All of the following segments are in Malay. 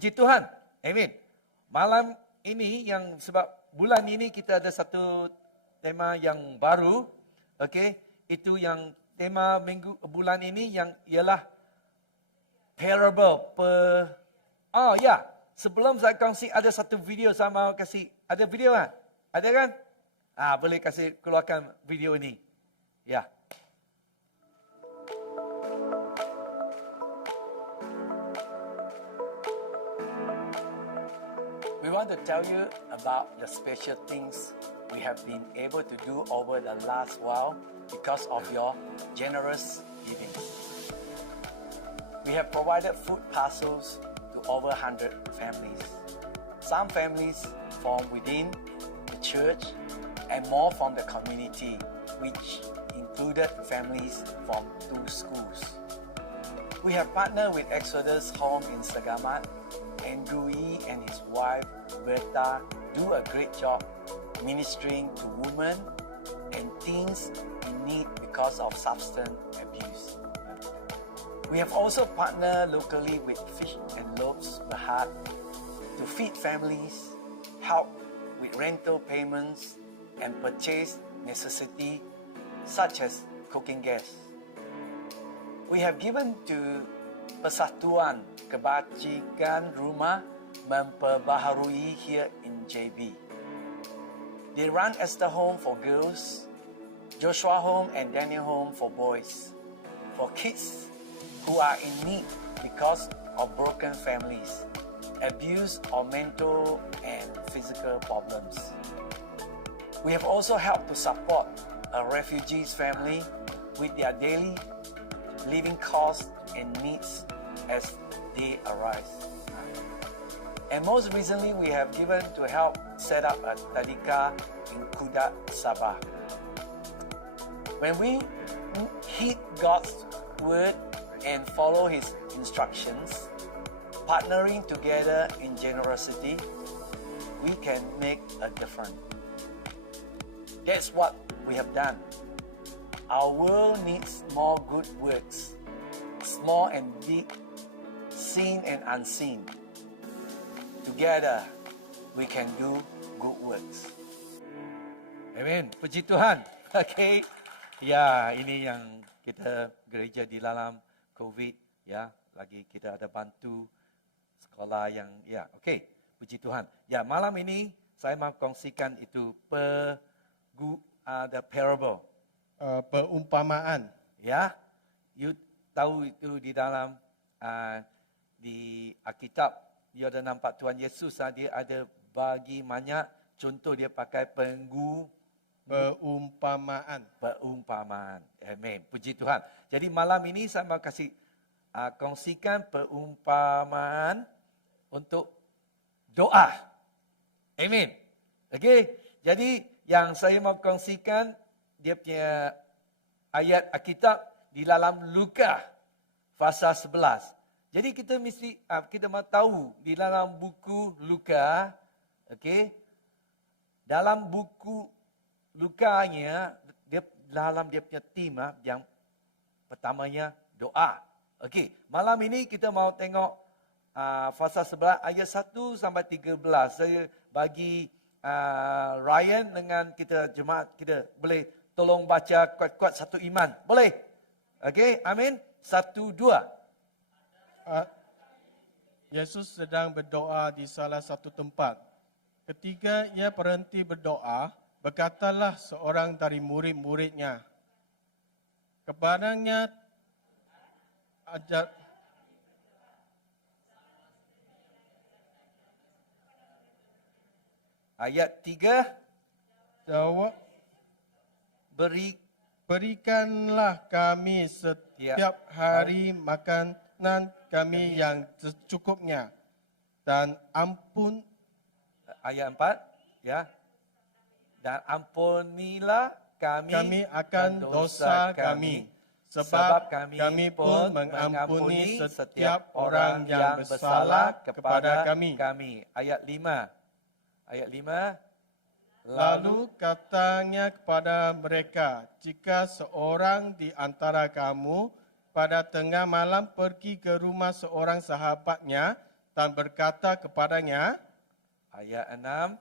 Puji Tuhan. Amin. Malam ini sebab bulan ini kita ada satu tema yang baru. Okey, itu yang tema bulan ini yang ialah parable. Sebelum saya kongsi ada satu video sama kasih. Ada video kan? Ada kan? Boleh kasih keluarkan video ini. Ya. We want to tell you about the special things we have been able to do over the last while because of your generous giving. We have provided food parcels to over 100 families. Some families from within the church and more from the community, which included families from 2 schools. We have partnered with Exodus Home in Segamat. Andrew Yee and his wife Bertha do a great job ministering to women and teens in need because of substance abuse. We have also partnered locally with Fish and Loaves Berhad to feed families, help with rental payments, and purchase necessity such as cooking gas. We have given to Persatuan Kebajikan Rumah Memperbaharui here in JB. They run Esther Home for girls, Joshua Home and Daniel Home for boys, for kids who are in need because of broken families, abuse or mental and physical problems. We have also helped to support a refugee's family with their daily living costs and needs as they arise. And most recently, we have given to help set up a tadika in Kudat, Sabah. When we heed God's word and follow His instructions, partnering together in generosity, we can make a difference. That's what we have done. Our world needs more good works, small and big, seen and unseen. Together, we can do good works. Amin. Puji Tuhan. Okay. Ya, ini yang kita gereja di dalam COVID. Ya, lagi kita ada bantu sekolah yang, ya, okay. Puji Tuhan. Ya, malam ini saya mau kongsikan itu the parable. Perumpamaan. Ya, you tahu itu di dalam di Alkitab dia ada nampak Tuhan Yesus dia ada bagi banyak contoh dia pakai Perumpamaan. Amin. Puji Tuhan. Jadi malam ini saya mau kasih kongsikan perumpamaan untuk doa. Amin. Okey. Jadi yang saya mau kongsikan dia punya ayat Alkitab di dalam Luka pasal 11. Jadi kita mahu tahu di dalam buku Luka, okey. Dalam buku Lukanya dia dalam dia punya tema yang pertamanya doa. Okey, malam ini kita mahu tengok pasal 11 ayat 1 sampai 13. Saya bagi Ryan dengan kita jemaat kita boleh tolong baca kuat-kuat satu iman. Boleh? Okey, amin. 1, 2. Yesus sedang berdoa di salah satu tempat. Ketika ia berhenti berdoa, berkatalah seorang dari murid-muridnya kepadanya, Ayat 3. Jawab, berikanlah kami setiap hari makanan kami yang secukupnya, dan ayat 4, ya. Dan ampunilah kami akan dosa kami, sebab kami pun mengampuni setiap orang yang bersalah kepada kami. Ayat 5. Lalu katanya kepada mereka, jika seorang di antara kamu pada tengah malam pergi ke rumah seorang sahabatnya dan berkata kepadanya, Ayat 6.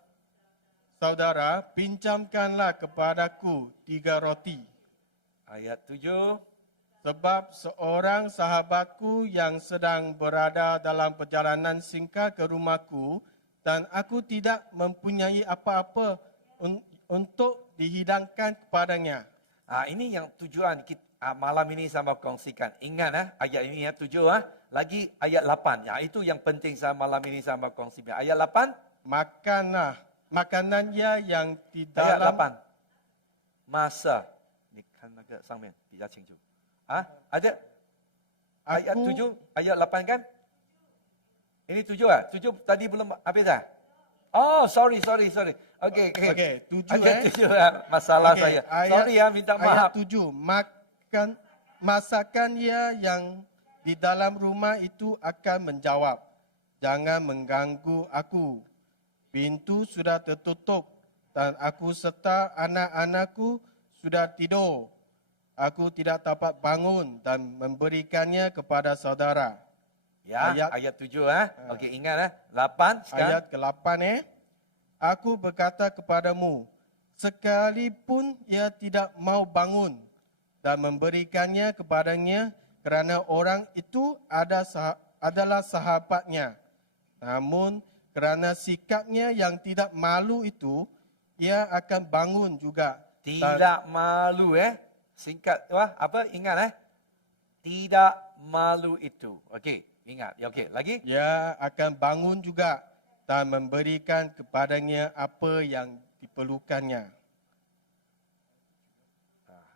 Saudara, pinjamkanlah kepadaku 3 roti. Ayat 7. Sebab seorang sahabatku yang sedang berada dalam perjalanan singkat ke rumahku dan aku tidak mempunyai apa-apa untuk dihidangkan kepadanya. Ini yang tujuan kita, malam ini sama kongsikan. Ingat ayat ini ya 7 Lagi ayat 8. Itu yang penting saya malam ini sama kongsikan. Ayat 8. Makanlah makanannya yang di Ayat dalam 8. Masa. Ni kan 那个上面比较清楚。ada ayat 7, ayat 8 kan? Ini 7 7 tadi belum habis Oh, sorry. Okey. Okey, 7 Ayat 7 masalah saya. Sorry minta maaf. Ayat 7, masakannya yang di dalam rumah itu akan menjawab, jangan mengganggu aku. Pintu sudah tertutup dan aku serta anak-anakku sudah tidur. Aku tidak dapat bangun dan memberikannya kepada saudara. Ya, ayat 7 Okey, ingat 8 sekarang. Ayat ke-8 Aku berkata kepadamu, sekalipun ia tidak mau bangun dan memberikannya kepadanya kerana orang itu adalah sahabatnya. Namun kerana sikapnya yang tidak malu itu, ia akan bangun juga. Tidak malu Singkat apa? Ingat Tidak malu itu. Okey, ingat. Okey, lagi? Ia akan bangun juga dan memberikan kepadanya apa yang diperlukannya.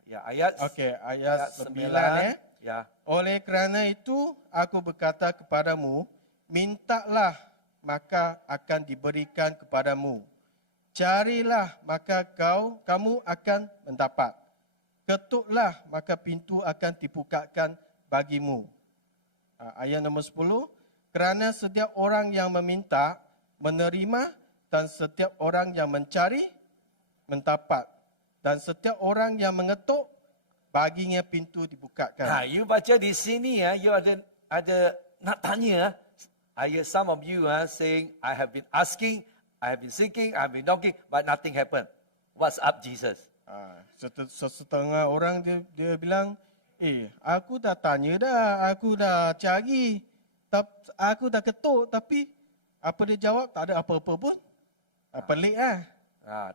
Ya, ayat ayat 9 Ya. Oleh kerana itu aku berkata kepadamu, mintalah maka akan diberikan kepadamu. Carilah maka kamu akan mendapat. Ketuklah maka pintu akan dibukakan bagimu. Ayat nombor 10. Kerana setiap orang yang meminta, menerima, dan setiap orang yang mencari, mendapat. Dan setiap orang yang mengetuk, baginya pintu dibukakan. You baca di sini you ada nak tanya. Some of you saying, I have been asking, I have been seeking, I have been knocking, but nothing happened. What's up, Jesus? Setengah orang dia bilang, aku dah tanya dah, aku dah cari, aku dah ketuk, tapi apa dia jawab, tak ada apa-apa pun. Pelik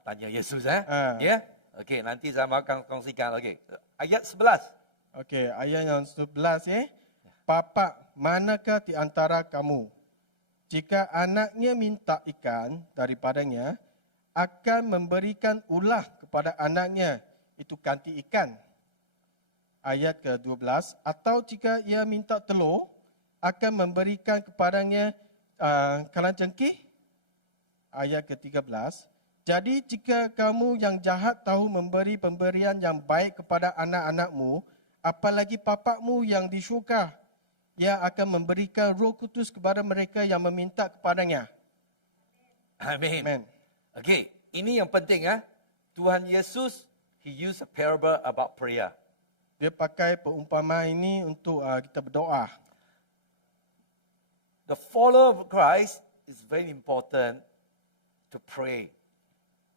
Tanya Yesus Ya? Okey, nanti saya akan kongsikan. Okey, ayat 11. Okey, ayat yang 11 Bapa, manakah di antara kamu, jika anaknya minta ikan daripadanya, akan memberikan ulah kepada anaknya itu kanti ikan. Ayat ke-12, atau jika ia minta telur, akan memberikan kepadanya kalajengking. Ayat ke-13, jadi jika kamu yang jahat tahu memberi pemberian yang baik kepada anak-anakmu, apalagi Bapamu yang di syurga, ia akan memberikan Roh Kudus kepada mereka yang meminta kepadanya. Amin. Okey, ini yang penting Tuhan Yesus, He used a parable about prayer. Dia pakai perumpamaan ini untuk kita berdoa. The follower of Christ is very important to pray,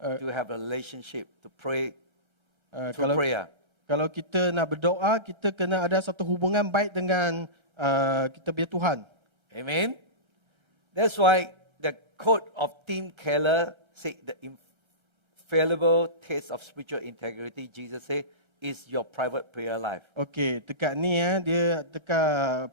to have a relationship, to pray through prayer. Kalau kita nak berdoa, kita kena ada satu hubungan baik dengan kita punya Tuhan. Amen. That's why the quote of Tim Keller said the infallible test of spiritual integrity, Jesus said, is your private prayer life. Okey, dekat ni dia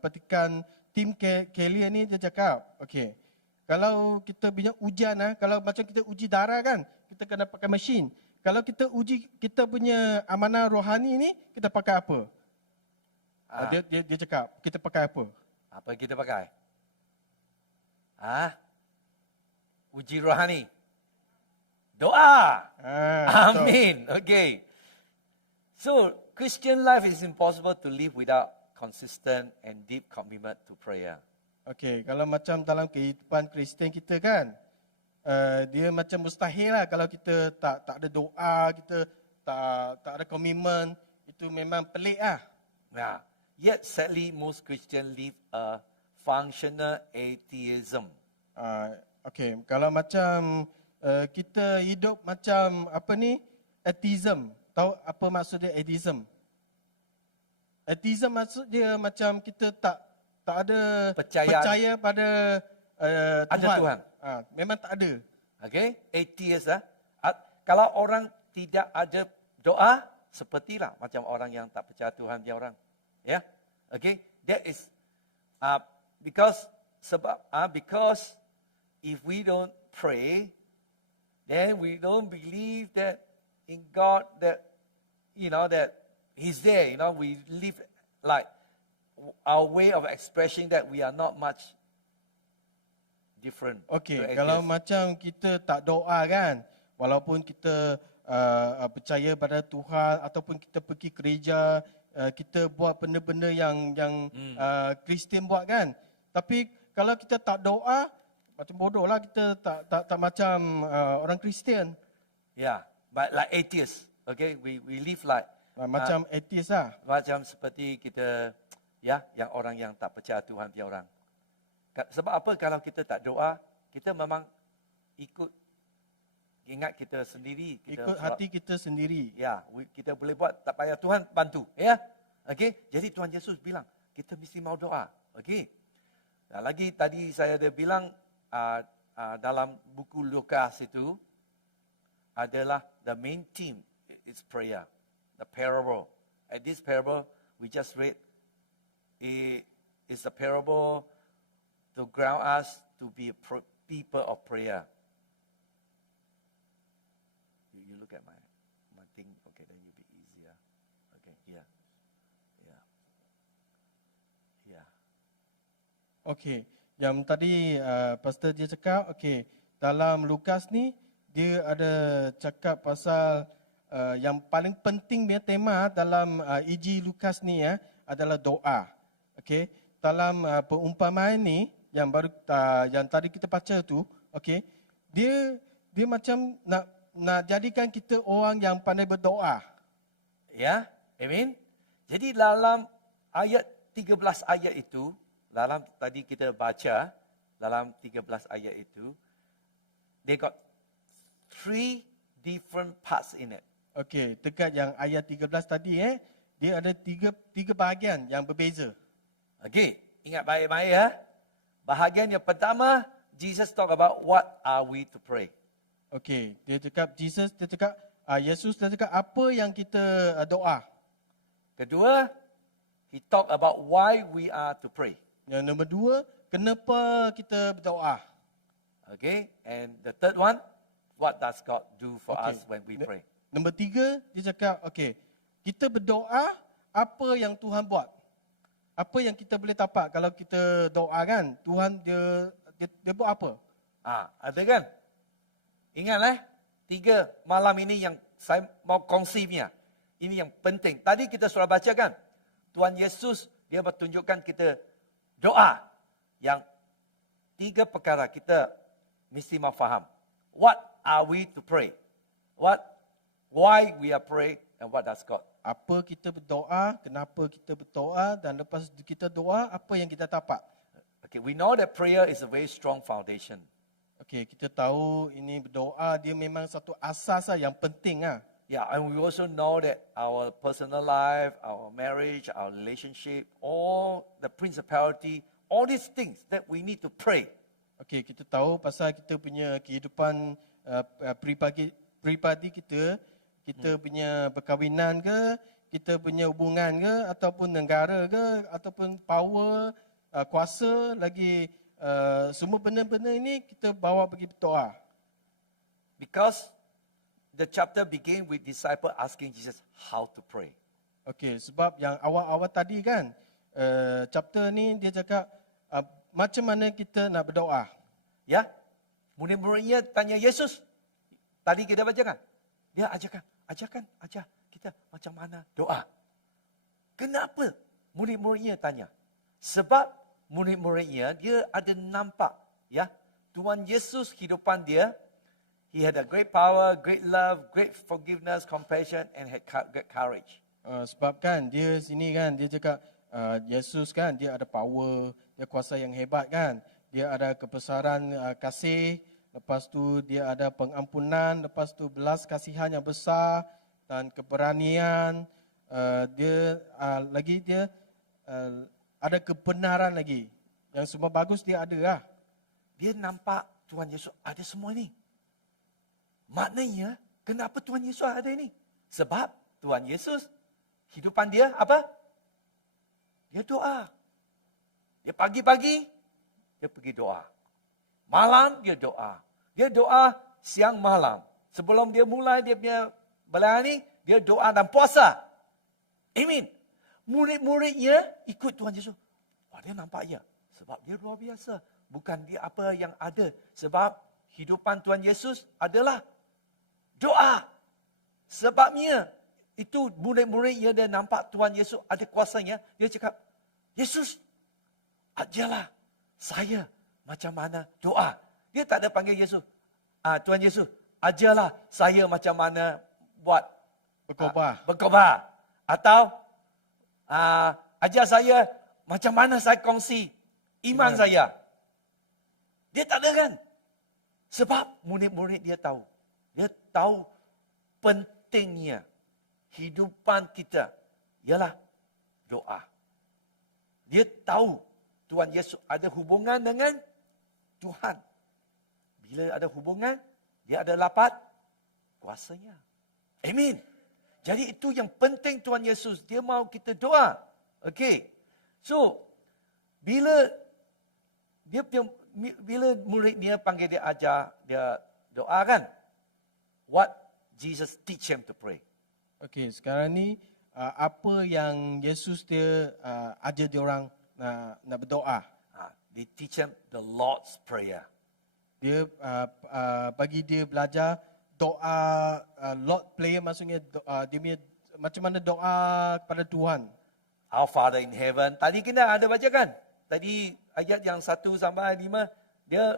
petikan Tim Keller ni dia cakap, okey. Kalau kita punya ujian kalau macam kita uji darah kan, kita kena pakai mesin. Kalau kita uji kita punya amanah rohani ni, kita pakai apa? Dia cakap, kita pakai apa? Apa kita pakai? Uji rohani. Doa. Amin. Okay. So, Christian life is impossible to live without consistent and deep commitment to prayer. Okey, kalau macam dalam kehidupan Kristian kita kan, dia macam mustahil lah kalau kita tak ada doa, kita tak ada komitmen, itu memang pelik lah. Yeah. Yet sadly most Christians live a functional atheism. Okey, kalau macam kita hidup macam apa ni? Atheism. Tahu apa maksud dia atheism? Atheism maksud dia macam kita tak ada percaya pada Ada Tuhan. Tuhan. Memang tak ada. Okay, atheist kalau orang tidak ada doa, sepertilah macam orang yang tak percaya Tuhan dia orang. Ya, okay, that is because if we don't pray, then we don't believe that in God that that He's there. We live like our way of expressing that we are not much different. Okey, kalau macam kita tak doa kan, walaupun kita percaya pada Tuhan ataupun kita pergi gereja, kita buat benda-benda yang Kristian buat kan. Tapi kalau kita tak doa, macam bodohlah, kita tak macam orang Kristian. Yeah, but like atheists, okay, we live like macam atheist lah. Macam seperti kita, ya, yang orang yang tak percaya Tuhan dia orang. Sebab apa? Kalau kita tak doa, kita memang ingat kita sendiri. Ikut hati kita sendiri. Ya, kita boleh buat, tak payah Tuhan bantu. Ya, okay. Jadi Tuhan Yesus bilang, kita mesti mau doa. Okay. Dan lagi tadi saya ada bilang, dalam buku Lukas itu, adalah the main theme is prayer. The parable. And this parable we just read is a parable to ground us to be a people of prayer. You look at my thing, okay, then you'll be easier. Okay, here. Yeah. Yeah. Okey, yang tadi pastor dia cakap, okey, dalam Lukas ni dia ada cakap pasal yang paling penting punya tema dalam Injil Lukas ni adalah doa. Okey, dalam perumpamaan ni yang tadi kita baca tu, okey, dia macam nak jadikan kita orang yang pandai berdoa. Ya, amin. Jadi dalam ayat 13 ayat itu, dalam tadi kita baca dalam 13 ayat itu, they got 3 different parts in it. Okey, dekat yang ayat 13 tadi dia ada tiga bahagian yang berbeza. Okey, ingat baik-baik ya. Bahagian yang pertama, Jesus talk about what are we to pray. Okey, Yesus dia cakap apa yang kita doa. Kedua, he talk about why we are to pray. Yang nombor 2, kenapa kita berdoa. Okay, and the third one, what does God do for us when we pray? Nombor 3, dia cakap, okey, kita berdoa, apa yang Tuhan buat? Apa yang kita boleh dapat kalau kita doa kan? Tuhan dia buat apa? Ada kan? Ingatlah, 3 malam ini yang saya mau kongsinya. Ini yang penting. Tadi kita sudah baca kan? Tuhan Yesus, dia bertunjukkan kita doa. Yang 3 perkara kita mesti mau faham. What are we to pray? Why we are pray and what does God? Apa kita berdoa, kenapa kita berdoa, dan lepas kita doa, apa yang kita dapat. Okay, we know that prayer is a very strong foundation. Okey, kita tahu ini berdoa dia memang satu asas yang penting . Yeah, and we also know that our personal life, our marriage, our relationship, all the principality, all these things that we need to pray. Okey, kita tahu pasal kita punya kehidupan peribadi kita punya perkahwinan ke, kita punya hubungan ke, ataupun negara ke, ataupun power, kuasa, lagi semua benda-benda ini kita bawa pergi berdoa. Because the chapter begin with disciple asking Jesus how to pray. Okey, sebab yang awal-awal tadi kan, chapter ni dia cakap macam mana kita nak berdoa. Ya, murid-muridnya tanya Yesus. Tadi kita baca kan? Dia ajar kita macam mana doa. Kenapa murid-muridnya tanya? Sebab murid-muridnya dia ada nampak, ya, Tuhan Yesus hidupan dia, he had a great power, great love, great forgiveness, compassion and had great courage. Sebab kan dia sini kan dia cakap Yesus kan dia ada power, dia kuasa yang hebat kan. Dia ada kebesaran kasih, lepas tu dia ada pengampunan, lepas tu belas kasihan yang besar dan keberanian. Dia lagi dia ada kebenaran lagi. Yang semua bagus dia ada lah. Dia nampak Tuhan Yesus ada semua ini. Maknanya, kenapa Tuhan Yesus ada ini? Sebab Tuhan Yesus, hidupan dia apa? Dia doa. Dia pagi-pagi, dia pergi doa. Malam, dia doa. Dia doa siang malam. Sebelum dia mulai dia punya melayani, dia doa dan puasa. Amin. Murid-muridnya ikut Tuhan Yesus. Wah, dia nampak ya. Sebab dia luar biasa. Bukan dia apa yang ada. Sebab hidupan Tuhan Yesus adalah doa. Sebabnya itu murid-murid yang dia nampak Tuhan Yesus ada kuasanya. Dia cakap, Yesus, ajarlah saya macam mana doa. Dia tak ada panggil Yesus. Tuhan Yesus, ajarlah saya macam mana buat berkhotbah. Atau ajar saya macam mana saya kongsi iman saya. Dia tak ada kan? Sebab murid-murid dia tahu. Dia tahu pentingnya hidupan kita ialah doa. Dia tahu Tuhan Yesus ada hubungan dengan Tuhan. Bila ada hubungan, dia ada dapat kuasanya. Amin. Jadi itu yang penting Tuhan Yesus. Dia mahu kita doa. Okey. So, bila murid dia panggil dia ajar, dia doa kan? What Jesus teach him to pray? Okey, sekarang ni apa yang Yesus dia ajar dia orang nak berdoa? They teach him the Lord's Prayer. Dia bagi dia belajar doa Lord Prayer, maksudnya dia punya macam mana doa kepada Tuhan. Our Father in Heaven. Tadi kita ada baca kan? Tadi ayat yang 1 sampai 5 dia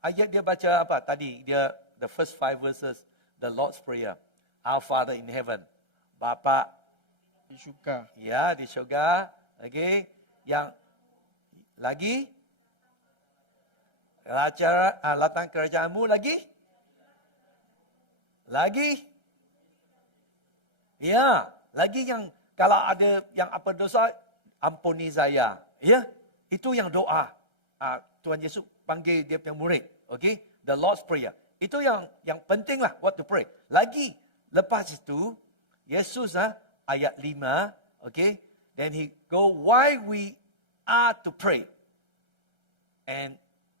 ayat dia baca apa tadi? Dia the first 5 verses, the Lord's Prayer. Our Father in Heaven. Bapa di syurga. Ya, di syurga. Okey. Yang lagi datang kerajaanmu lagi? Ya, lagi yang kalau ada yang apa dosa, ampuni saya. Ya, itu yang doa. Tuhan Yesus panggil dia punya murid. Okay, the Lord's Prayer. Itu yang penting lah, what to pray. Lagi, lepas itu, Yesus ayat 5, okay, then he go, why we are to pray. And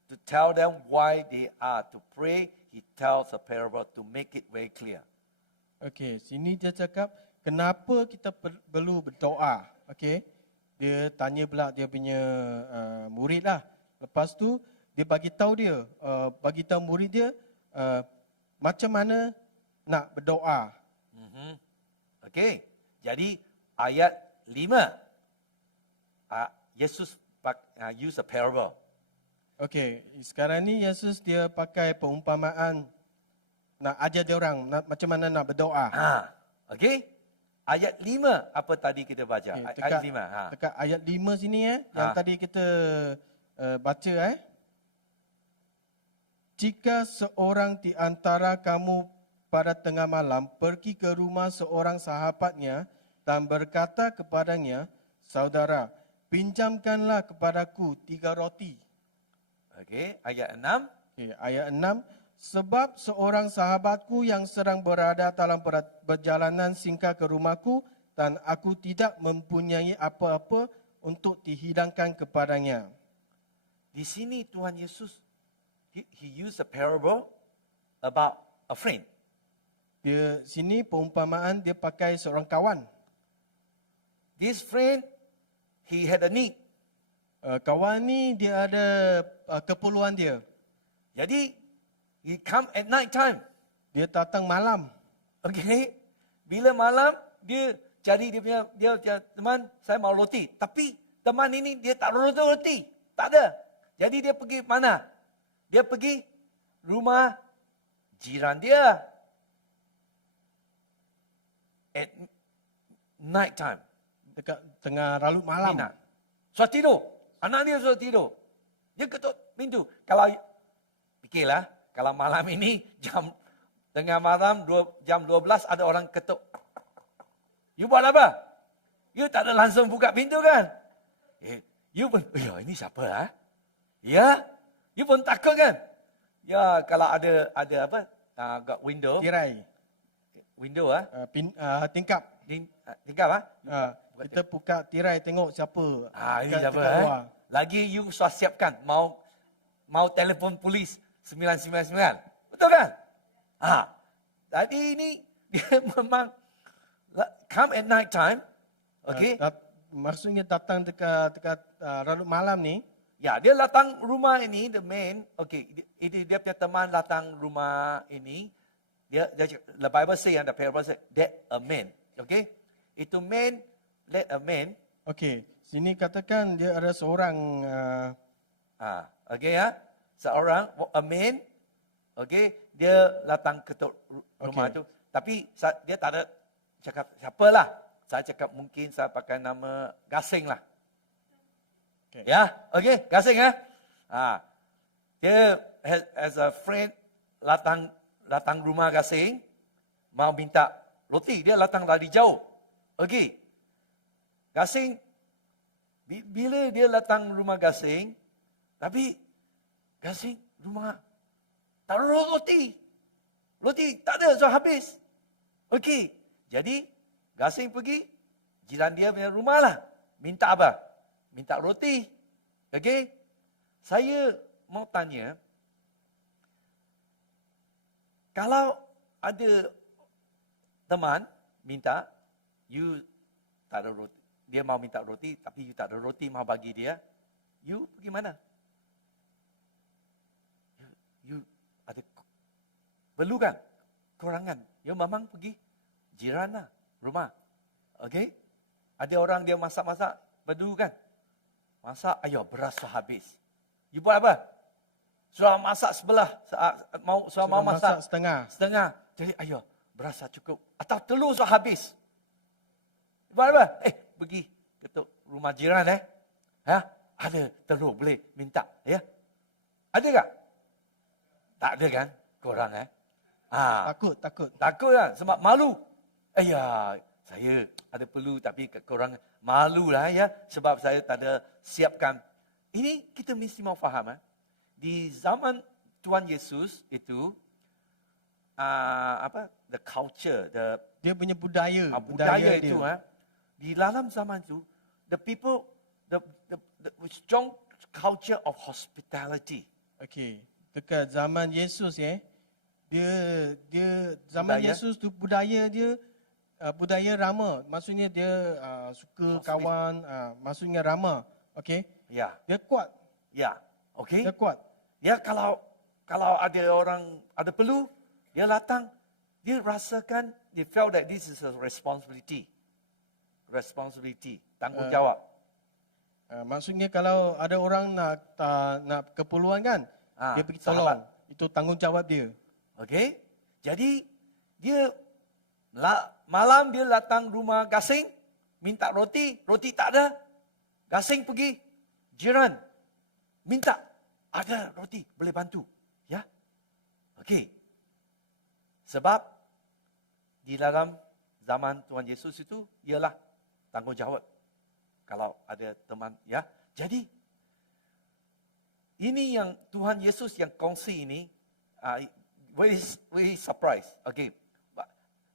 to tell them why they are to pray, he tells a parable to make it very clear. Okey, sini dia cakap kenapa kita perlu berdoa. Okey, dia tanya pula dia punya murid lah. Lepas tu dia bagi tahu murid dia macam mana nak berdoa. Okey, jadi ayat 5 Yesus use a parable. Okey, sekarang ni Yesus dia pakai perumpamaan nak ajar dia orang macam mana nak berdoa. Okey. Ayat 5 apa tadi kita baca? Okay, ayat 5. Dekat ayat 5 sini yang tadi kita baca Jika seorang di antara kamu pada tengah malam pergi ke rumah seorang sahabatnya dan berkata kepadanya, "Saudara, pinjamkanlah kepadaku 3 roti." Okey, ayat 6. Okay, ayat 6. Sebab seorang sahabatku yang sedang berada dalam perjalanan singkat ke rumahku dan aku tidak mempunyai apa-apa untuk dihidangkan kepadanya. Di sini Tuhan Yesus, he used a parable about a friend. Dia sini perumpamaan dia pakai seorang kawan. This friend, he had a need. Kawan ni dia ada keperluan dia. Jadi, he come at night time. Dia datang malam. Okay. Bila malam, dia cari dia punya teman, saya mau roti. Tapi teman ini dia tak roti. Tak ada. Jadi dia pergi mana? Dia pergi rumah jiran dia. At night time. Dekat tengah ralut malam. sudah tidur. Anak dia sudah tidur. Dia ketuk pintu. Kalau, fikirlah, kalau malam ini tengah malam jam 12 ada orang ketuk. You buat apa? You tak ada langsung buka pintu kan? You pun, ya ini siapa lah? Ya, you pun takut kan? Ya, kalau ada apa? Got window. Tirai. Window Tingkap. Tingkap Kita buka tirai tengok siapa. Ini kat siapa luar. Lagi you sudah siapkan mau telefon polis 999. Betul kan? Tadi ini dia memang come at night time. Okay? Maksudnya datang dekat relut malam ni. Ya, dia datang rumah ini, the man. Okay, dia punya teman datang rumah ini. Dia the Bible say, the parable say, that a man. Okay? Itu man, let a man. Okey, sini katakan dia ada seorang Okay ya. Seorang, a man. Okay, dia datang ketuk rumah Okay. tu. Tapi dia tak ada cakap siapalah. Saya cakap mungkin saya pakai nama Gasing lah. Okay. Ya, okay, Gasing ya. Dia as a friend datang rumah Gasing, mau minta roti. Dia datang dari jauh. Okay. Gasing, bila dia datang rumah Gasing, tapi Gasing rumah tak ada roti. Roti tak ada, so habis. Okey, jadi Gasing pergi jiran dia punya rumah lah. Minta apa? Minta roti. Okey, saya mau tanya, kalau ada teman minta, you tak ada roti, dia mau minta roti, tapi you tak ada roti mau bagi dia, you pergi mana? You ada perlu kan? Kurangan. You memang pergi jiran lah, rumah. Okey? Ada orang dia masak-masak, perlu kan? Masak, ayo beras sudah habis. You buat apa? Sudah masak sebelah, mau masak setengah. Jadi ayo beras sudah cukup. Atau telur sudah habis. You buat apa? Pergi ketuk rumah jiran ada telur boleh minta ya? Ada tak? Tak ada kan? Korang Takut kan? Sebab malu. Saya ada perlu tapi korang malu lah ya. Sebab saya tak ada siapkan. Ini kita mesti mau faham. Di zaman Tuhan Yesus itu, the culture, dia punya budaya budaya dia. itu, di dalam zaman itu, the people, the strong culture of hospitality. Okey, dekat zaman Yesus dia zaman Budaya? Yesus tu budaya dia budaya ramah. Maksudnya dia suka kawan, maksudnya ramah. Okey. Ya, Dia kuat. ya, okey. Dia kuat. Ya, kalau ada orang ada perlu, dia datang, dia rasakan, dia felt that this is a responsibility, tanggungjawab. Maksudnya kalau ada orang nak keperluan kan, dia pergi tolong. sahabat. Itu tanggungjawab dia. Okey, jadi dia malam dia datang rumah Gasing, minta roti tak ada. Gasing pergi jiran, minta, ada roti, boleh bantu. Ya, okey. Sebab di dalam zaman Tuhan Yesus itu ialah tanggungjawab. Kalau ada teman, ya. Jadi ini yang Tuhan Yesus yang kongsi ini, very surprise. Okay,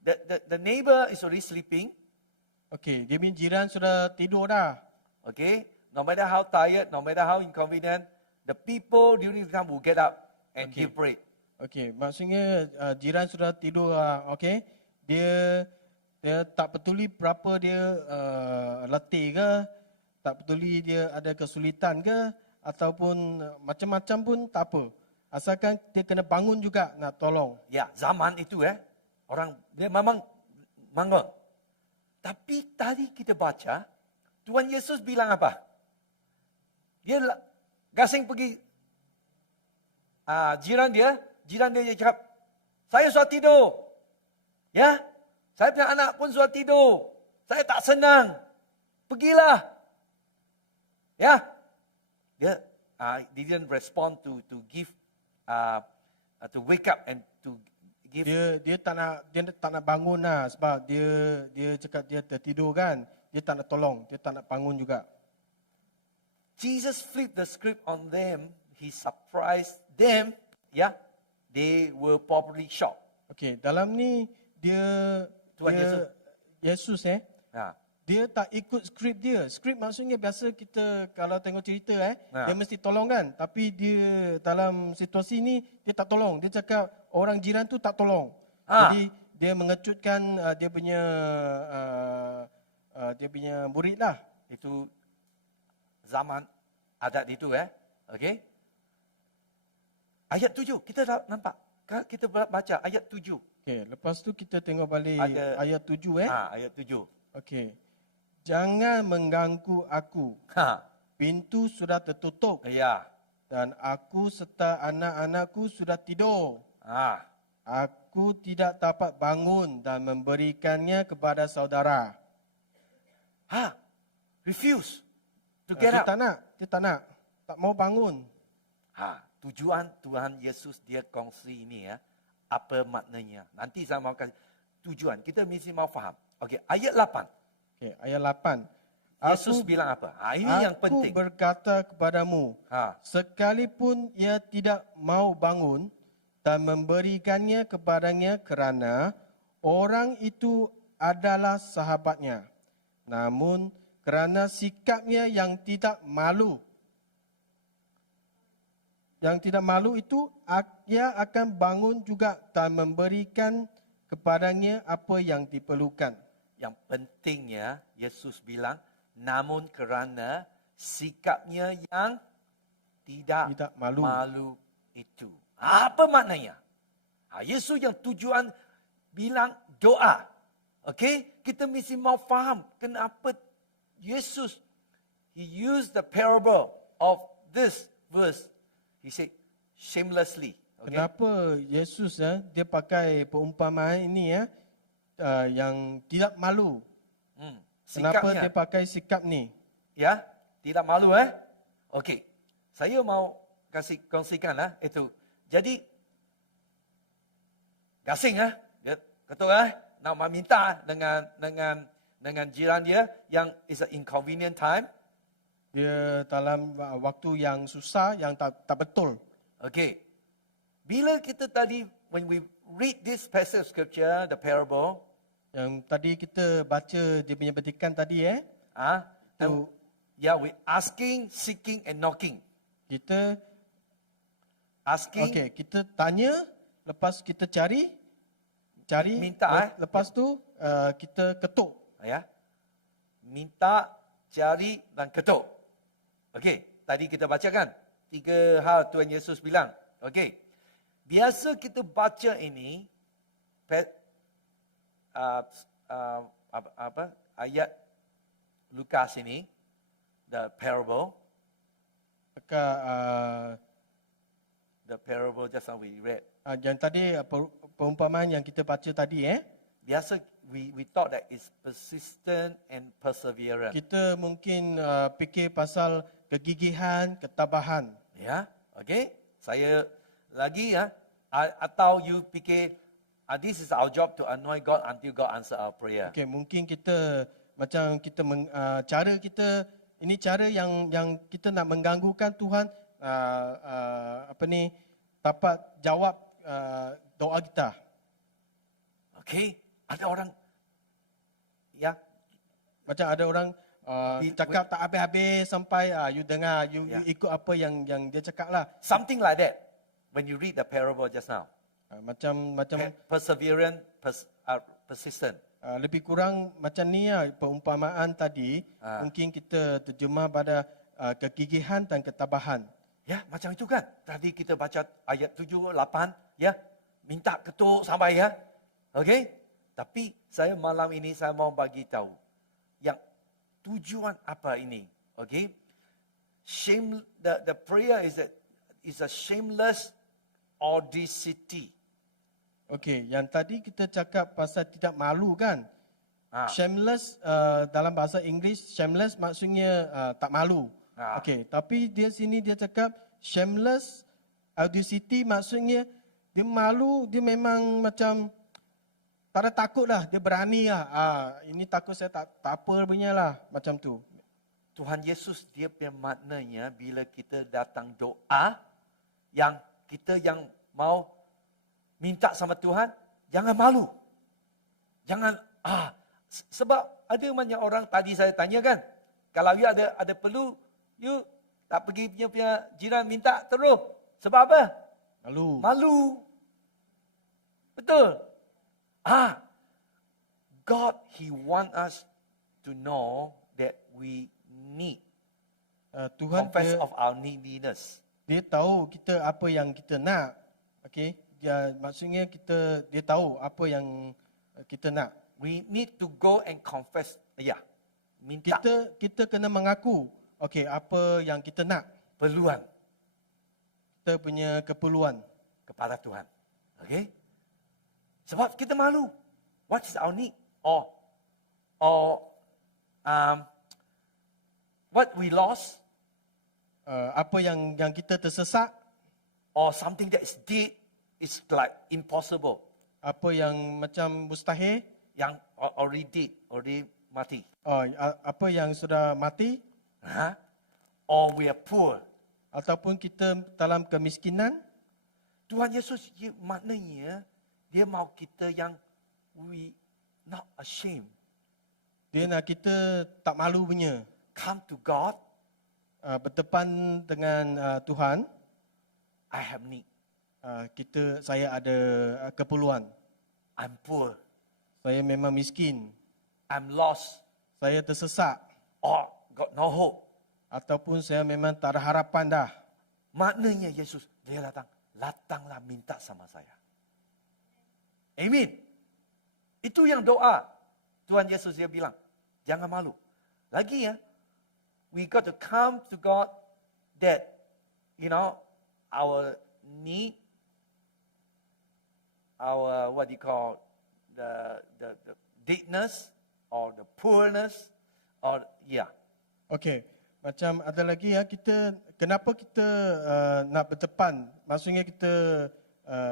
the neighbor is already sleeping. Okey, dia punya jiran sudah tidur dah. Okay, no matter how tired, no matter how inconvenient, the people during the time will get up and give bread. Okey, maksudnya jiran sudah tidur. Okey, dia tak peduli berapa dia letih ke, tak peduli dia ada kesulitan ke, ataupun macam-macam pun tak apa. Asalkan dia kena bangun juga nak tolong. Ya, zaman itu orang dia memang bangun. Tapi tadi kita baca, Tuhan Yesus bilang apa? Dia Gasing pergi jiran dia cakap, saya sudah tidur. Ya, saya punya anak pun sudah tidur. Saya tak senang. Pergilah. Ya, dia didn't respond to give to wake up and to give. Dia tak nak bangun lah sebab dia cakap dia tertidur kan. Dia tak nak tolong, dia tak nak bangun juga. Jesus flipped the script on them. He surprised them. Yeah, they were probably shocked. Okey, dalam ni Tuhan Yesus Ha. dia tak ikut skrip dia. Skrip maksudnya biasa kita kalau tengok cerita Ha. dia mesti tolong kan. Tapi dia dalam situasi ni dia tak tolong. Dia cakap orang jiran tu tak tolong. Ha. Jadi dia mengejutkan dia punya murid lah. Itu zaman adat itu Okey. Ayat 7 kita dah nampak. Kita baca ayat 7. Okey, lepas tu kita tengok balik ayat 7 Ayat 7. Okey. Jangan mengganggu aku. Ha. Pintu sudah tertutup Ya. dan aku serta anak-anakku sudah tidur. Ha. Aku tidak dapat bangun dan memberikannya kepada saudara. Refuse to get Dia up. tak nak. Tak mau bangun. Tujuan Tuhan Yesus dia kongsi ini apa maknanya. Nanti saya mau kasih tujuan. Kita mesti mau faham. Okey, ayat 8. Okey, ayat 8. Yesus bilang apa? Ini yang penting. Aku berkata kepadamu, sekalipun ia tidak mau bangun dan memberikannya kepadanya kerana orang itu adalah sahabatnya. Namun kerana sikapnya yang tidak malu itu, ia akan bangun juga dan memberikan kepadanya apa yang diperlukan. Yang pentingnya Yesus bilang, namun kerana sikapnya yang tidak malu itu. Apa maknanya? Yesus yang tujuan bilang doa. Okey, kita mesti mau faham kenapa Yesus he used the parable of this verse. He said shamelessly. Okay? Kenapa Yesus dia pakai perumpamaan ini yang tidak malu? Kenapa Sikapnya. dia pakai sikap ni? Ya, tidak malu Okey. Saya mau kasih kongsikan itu. Jadi gasing dia kata nak meminta dengan jiran dia yang is an inconvenient time. Dia dalam waktu yang susah, yang tak betul. Okay. Bila kita tadi, when we read this passage of scripture, the parable, yang tadi kita baca dia punya petikan tadi and, we asking, seeking and knocking. Kita asking, okay, kita tanya, lepas kita cari, minta, lepas tu kita ketuk. Minta, cari dan ketuk. Okey, tadi kita bacakan 3 hal Tuhan Yesus bilang. Okey. Biasa kita baca ini ayat Lukas ini, the parable. The parable just now we read. Yang tadi perumpamaan yang kita baca tadi Biasa we thought that it's persistent and perseverance. Kita mungkin fikir pasal kegigihan, ketabahan. Ya, okey. Saya lagi atau you fikir this is our job to annoy God until God answer our prayer. Okey, mungkin kita macam kita cara kita ini cara yang kita nak mengganggukan Tuhan dapat jawab doa kita. Okey, ada orang macam ada orang cakap tak habis-habis sampai you dengar, you ikut apa yang dia cakap lah. Something like that. When you read the parable just now. Macam perseverance, persistent. Lebih kurang macam ni perumpamaan tadi mungkin kita terjemah pada kegigihan dan ketabahan. Ya, macam itu kan. Tadi kita baca ayat 7, 8, minta ketuk sampai Okey? Tapi saya malam ini saya mau bagi tahu yang tujuan apa ini. Okey? The prayer is a shameless audacity. Okey, yang tadi kita cakap pasal tidak malu kan? Shameless dalam bahasa Inggeris, shameless maksudnya tak malu. Ah. Okey, tapi dia sini dia cakap shameless audacity maksudnya dia malu, dia memang macam tak ada takut lah, dia berani lah. Ini takut saya tak apa punya lah, macam tu. Tuhan Yesus dia punya maknanya bila kita datang doa, yang kita yang mau minta sama Tuhan, jangan malu. Jangan, sebab ada banyak orang tadi saya tanya kan, kalau you ada perlu, you tak pergi punya jiran minta terus. Sebab apa? Malu. Betul. God, He want us to know that we need Tuhan confess dia, of our neediness. dia tahu kita apa yang kita nak. Okey, maksudnya dia tahu apa yang kita nak. We need to go and confess. Minta Kita kena mengaku apa yang kita nak. perluan Kita punya keperluan. kepada Tuhan. Okay? Sebab kita malu. What is our need? Or what we lost, Apa yang kita tersesat, or something that is dead, is like impossible. apa yang macam mustahil, Yang already dead, already mati. apa yang sudah mati, Or we are poor. ataupun kita dalam kemiskinan. Tuhan Yesus maknanya dia mau kita yang we not ashamed. Dia nak kita tak malu punya. Come to God, Berdepan dengan Tuhan. I have need. Saya ada keperluan. I'm poor. Saya memang miskin. I'm lost. Saya tersesat. Or got no hope. Ataupun saya memang tak ada harapan dah. Maknanya Yesus, dia datanglah minta sama saya. Amin. Itu yang doa. Tuhan Yesus dia bilang, jangan malu. Lagi we got to come to God that, our need, our what you call the deadness or the poorness, or Okey, macam ada lagi kenapa kita nak berdepan? Maksudnya kita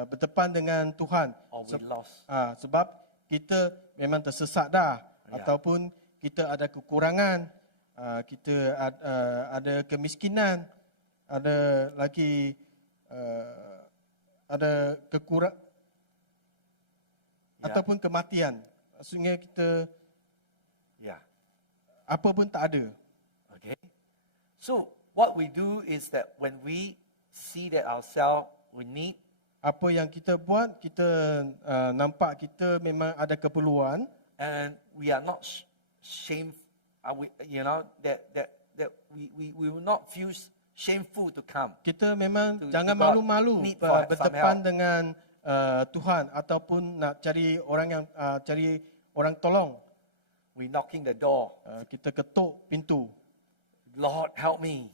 berdepan dengan Tuhan. or we lost. Sebab kita memang tersesat dah, Ya. ataupun kita ada kekurangan, kita ada kemiskinan, ada lagi ada Ya. ataupun kematian. Maksudnya kita apa pun tak ada. Okay. So what we do is that when we see that ourselves we need, Apa yang kita buat, kita nampak kita memang ada keperluan, and we are not shame, that we will not feel shameful to come. kita memang To jangan God, malu-malu need for some berdepan help. dengan Tuhan ataupun nak cari orang tolong. We knocking the door. Kita ketuk pintu. Lord, help me.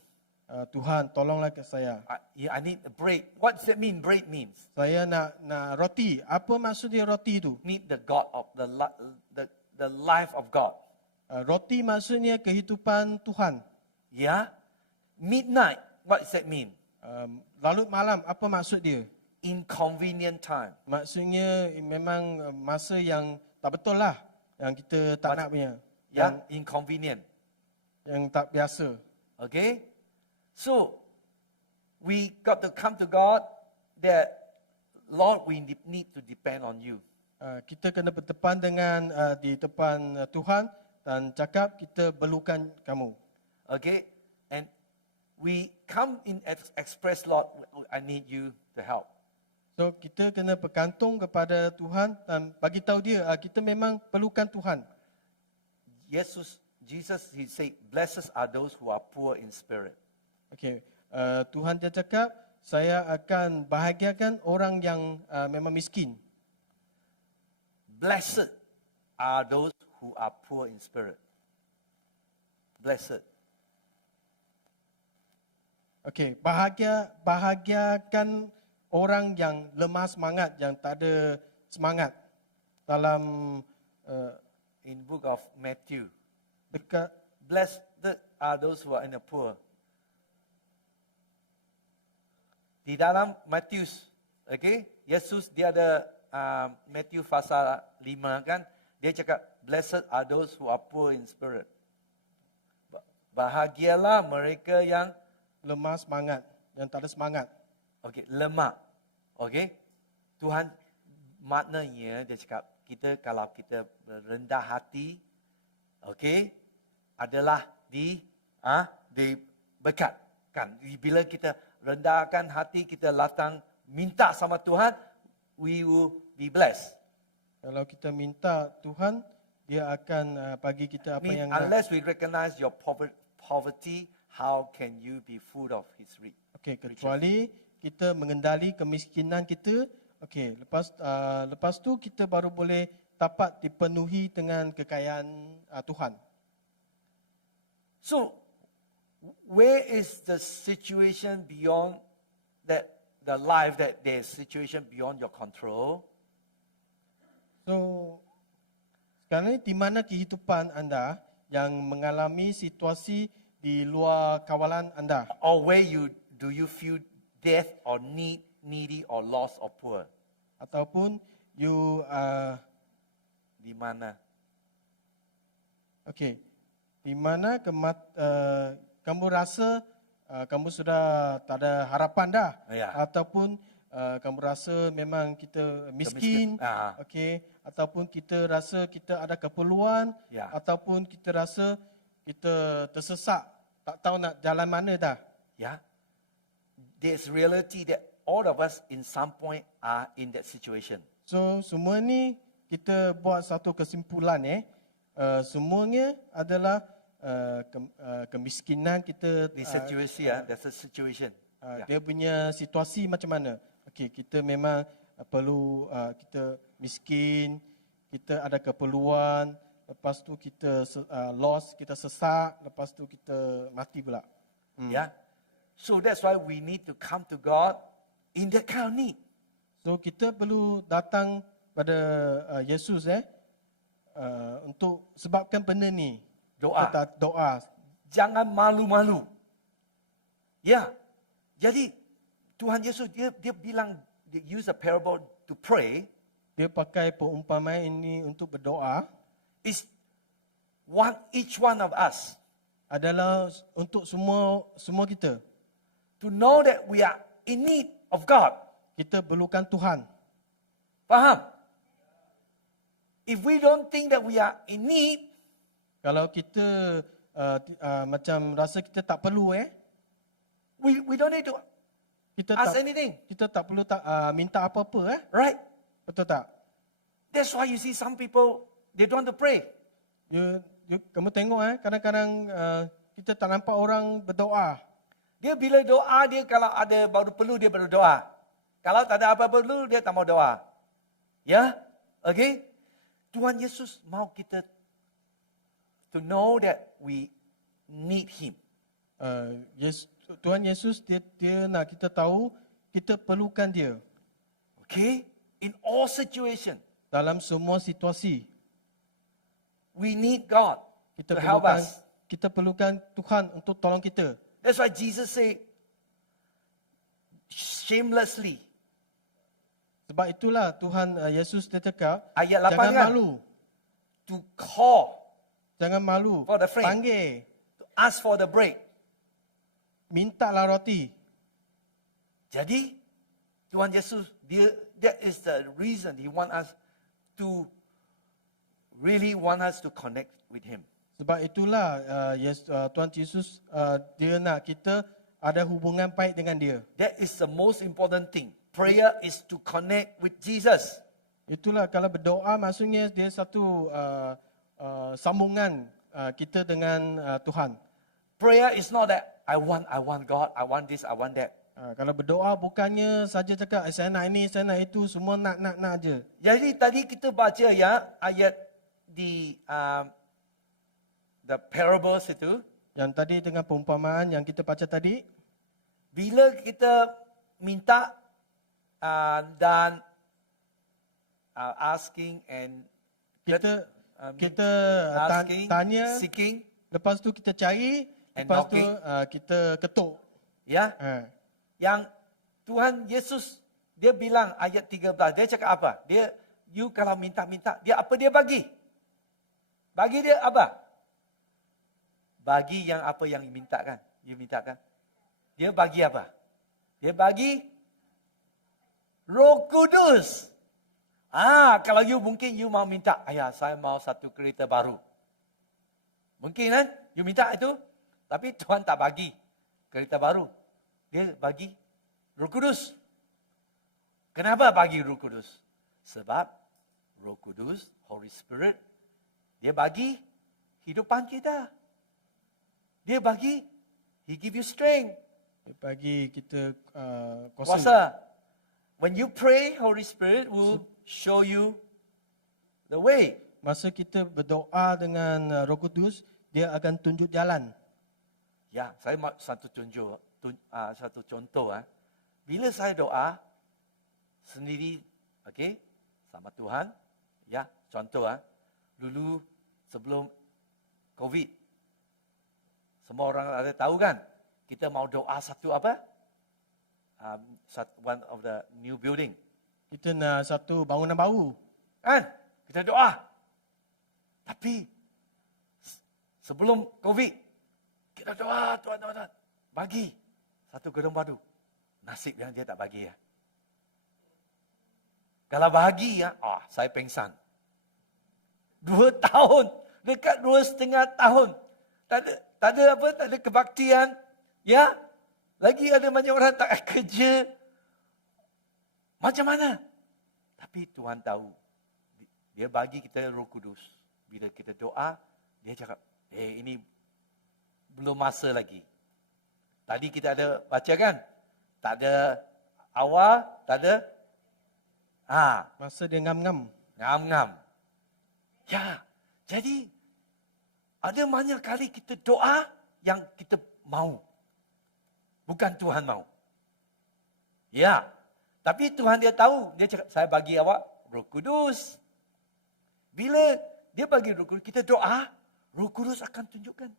Tuhan, tolonglah ke saya. I need a bread. What does that mean? Bread means Saya nak roti. Apa maksud dia roti tu? need the God of the life of God. Roti maksudnya kehidupan Tuhan. Midnight. What does that mean? Larut malam, apa maksud dia? Inconvenient time. Maksudnya memang masa yang tak betul lah. Yang kita tak nak punya. Inconvenient. Yang tak biasa. Okay? So, we got to come to God that, Lord, we need to depend on you. Kita kena berdepan dengan di depan Tuhan dan cakap kita perlukan kamu. Okay? And we come in express, Lord, I need you to help. So kita kena bergantung kepada Tuhan dan bagi tahu dia kita memang perlukan Tuhan. Jesus, he said, blessed are those who are poor in spirit. Okay. Tuhan dia cakap saya akan bahagiakan orang yang memang miskin. Blessed are those who are poor in spirit. Blessed. Okay, bahagiakan orang yang lemah semangat, yang tak ada semangat. Dalam In book of Matthew, dekat blessed are those who are in the poor. di dalam Matius, okay, Yesus dia ada Matthew pasal 5 kan, dia cakap, blessed are those who are poor in spirit. Bahagialah mereka yang lemah semangat, yang tak ada semangat. okay, lemah. Okay, Tuhan maknanya dia cakap, kita kalau kita rendah hati, okay, adalah diberkatkan. Bila kita rendahkan hati, kita datang minta sama Tuhan, we will be blessed. Kalau kita minta Tuhan, dia akan bagi kita apa yang nak. Unless we recognize your poverty, how can you be full of His riches? Okey, kecuali kita mengendali kemiskinan kita. Okey, lepas tu kita baru boleh dapat dipenuhi dengan kekayaan Tuhan. So, where is the situation beyond that? The life that there's situation beyond your control. So, sekarang ni di mana kehidupan anda yang mengalami situasi di luar kawalan anda? Or where do you feel death or needy or lost or poor? Ataupun you Di mana? okey, di mana kamu rasa kamu sudah tak ada harapan dah, Ya. ataupun kamu rasa memang kita miskin, okey, ataupun kita rasa kita ada keperluan, Ya. ataupun kita rasa kita tersesat, tak tahu nak jalan mana dah. Yeah. There's reality that all of us in some point are in that situation. So semua ni kita buat satu kesimpulan semuanya adalah kemiskinan kita, The situation, that's a situation. dia punya situasi macam mana. Okey, kita memang perlu, kita miskin, kita ada keperluan, lepas tu kita lost, kita sesak, lepas tu kita mati pula. Yeah. So that's why we need to come to God in that kind of need. So kita perlu datang pada Yesus untuk sebabkan benda ni. Doa. Kita doa. Jangan malu-malu. Ya. Jadi Tuhan Yesus dia bilang, dia use a parable to pray. Dia pakai perumpamaan ini untuk berdoa. Is each one of us Adalah untuk semua kita. to know that we are in need of God. Kita perlukan Tuhan. Faham? If we don't think that we are in need, Kalau kita macam rasa kita tak perlu we don't need to kita ask tak anything. kita tak perlu minta apa-apa Right? Betul tak? That's why you see some people, they don't want to pray. Kamu tengok kadang-kadang kita tak nampak orang berdoa. Dia bila doa, dia kalau ada baru perlu, dia baru doa. Kalau tak ada apa-apa perlu, dia tak mau doa. Ya? Okay? Tuhan Yesus mau kita to know that we need Him. Tuhan Yesus dia nak kita tahu kita perlukan dia Okay? In all situation, dalam semua situasi. we need God Kita to help perlukan us. kita perlukan Tuhan untuk tolong kita. That's why Jesus said, shamelessly. Sebab itulah Tuhan Yesus dia cakap, Ayat 8 jangan kan? malu, To call, jangan malu. For the friend. Panggil, to ask for the break. mintalah roti. Jadi, Tuhan Yesus, that is the reason He want us to really want us to connect with Him. Sebab itulah Tuhan Yesus dia nak kita ada hubungan baik dengan dia. That is the most important thing. Prayer is to connect with Jesus. Itulah kalau berdoa maksudnya dia satu sambungan kita dengan Tuhan. Prayer is not that I want God, I want this, I want that. Kalau berdoa bukannya saja cakap saya nak ini, saya nak itu, semua nak aja. Jadi tadi kita baca ya ayat di the parables itu, Yang tadi dengan perumpamaan yang kita baca tadi, bila kita minta dan asking and kita asking, tanya, seeking, lepas tu kita cari, and lepas tu knocking. kita ketuk. ya, Ha. yang Tuhan Yesus, dia bilang ayat 13, dia cakap apa? You kalau minta-minta, dia apa dia bagi? Bagi dia apa? Bagi yang apa yang mintakan. You mintakan. Dia bagi apa? Dia bagi Roh Kudus. Kalau you mungkin you mau minta, ayah saya mau satu kereta baru. Mungkin kan? You minta itu. Tapi Tuhan tak bagi kereta baru. Dia bagi Roh Kudus. Kenapa bagi Roh Kudus? Sebab Roh Kudus, Holy Spirit, dia bagi hidupan kita. Dia bagi, He give you strength. Dia bagi kita Kuasa. When you pray, Holy Spirit will show you the way. Masa kita berdoa dengan Roh Kudus, dia akan tunjuk jalan. Ya, saya mau satu contoh. Bila saya doa sendiri, okey, sama Tuhan, ya, contoh dulu sebelum COVID, semua orang ada tahu kan, kita mau doa satu apa? One of the new building. Kita nak satu bangunan baru. Kan? Kita doa. Tapi sebelum COVID, kita doa, Tuhan, bagi satu gedung baru. Nasib yang dia tak bagi ya. Kalau bagi ya, saya pengsan. 2 tahun, dekat 2,5 tahun. Tak ada kebaktian. Ya, lagi ada banyak orang tak kerja. Macam mana? Tapi Tuhan tahu. Dia bagi kita Roh Kudus. Bila kita doa, dia cakap, ini belum masa lagi. Tadi kita ada baca kan? Tak ada awal, tak ada. Masa dia ngam-ngam. Ngam-ngam. Ya, jadi ada banyak kali kita doa yang kita mau. Bukan Tuhan mau. Ya, tapi Tuhan dia tahu. Dia cakap, saya bagi awak Roh Kudus. Bila dia bagi Roh Kudus, kita doa, Roh Kudus akan tunjukkan.